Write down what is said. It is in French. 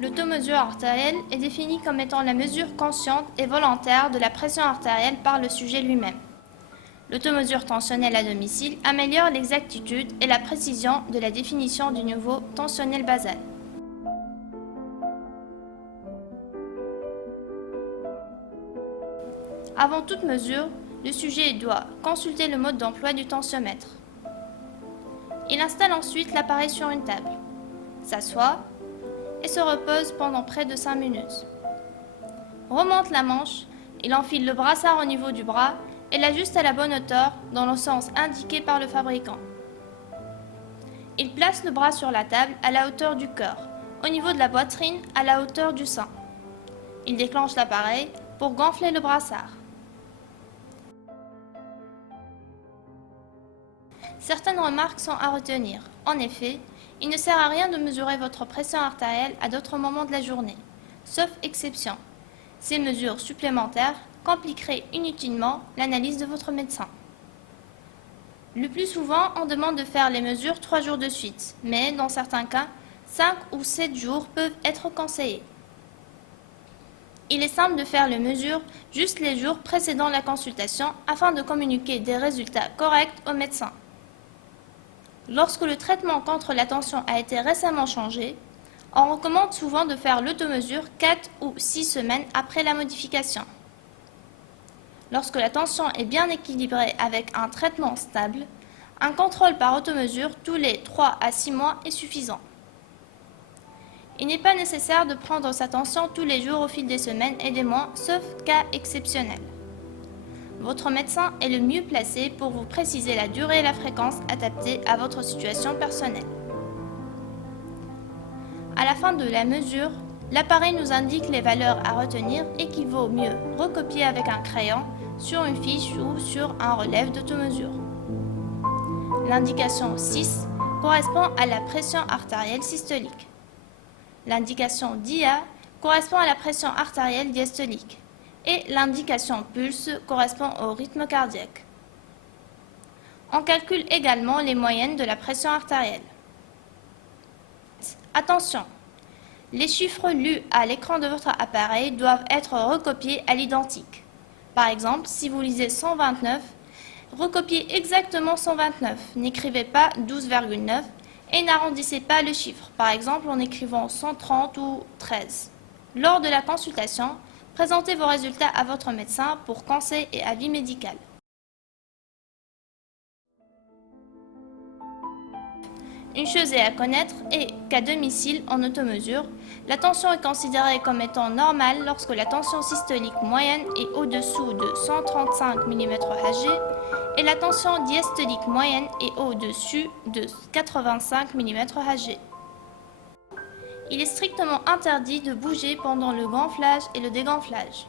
L'automesure artérielle est définie comme étant la mesure consciente et volontaire de la pression artérielle par le sujet lui-même. L'automesure tensionnelle à domicile améliore l'exactitude et la précision de la définition du niveau tensionnel basal. Avant toute mesure, le sujet doit consulter le mode d'emploi du tensiomètre. Il installe ensuite l'appareil sur une table, s'assoit et se repose pendant près de 5 minutes. Remonte la manche, il enfile le brassard au niveau du bras et l'ajuste à la bonne hauteur dans le sens indiqué par le fabricant. Il place le bras sur la table à la hauteur du cœur, au niveau de la poitrine à la hauteur du sein. Il déclenche l'appareil pour gonfler le brassard. Certaines remarques sont à retenir. En effet, il ne sert à rien de mesurer votre pression artérielle à d'autres moments de la journée, sauf exception. Ces mesures supplémentaires compliqueraient inutilement l'analyse de votre médecin. Le plus souvent, on demande de faire les mesures 3 jours de suite, mais dans certains cas, 5 ou 7 jours peuvent être conseillés. Il est simple de faire les mesures juste les jours précédant la consultation afin de communiquer des résultats corrects au médecin. Lorsque le traitement contre la tension a été récemment changé, on recommande souvent de faire l'automesure 4 ou 6 semaines après la modification. Lorsque la tension est bien équilibrée avec un traitement stable, un contrôle par automesure tous les 3 à 6 mois est suffisant. Il n'est pas nécessaire de prendre sa tension tous les jours au fil des semaines et des mois, sauf cas exceptionnels. Votre médecin est le mieux placé pour vous préciser la durée et la fréquence adaptées à votre situation personnelle. À la fin de la mesure, l'appareil nous indique les valeurs à retenir et qu'il vaut mieux recopier avec un crayon sur une fiche ou sur un relève d'automesure. L'indication 6 correspond à la pression artérielle systolique. L'indication DIA correspond à la pression artérielle diastolique. Et l'indication pulse correspond au rythme cardiaque. On calcule également les moyennes de la pression artérielle. Attention, les chiffres lus à l'écran de votre appareil doivent être recopiés à l'identique. Par exemple, si vous lisez 129, recopiez exactement 129, n'écrivez pas 12,9 et n'arrondissez pas le chiffre, par exemple en écrivant 130 ou 13. Lors de la consultation, présentez vos résultats à votre médecin pour conseil et avis médical. Une chose est à connaître est qu'à domicile, en automesure, la tension est considérée comme étant normale lorsque la tension systolique moyenne est au-dessous de 135 mmHg et la tension diastolique moyenne est au-dessus de 85 mmHg. Il est strictement interdit de bouger pendant le gonflage et le dégonflage.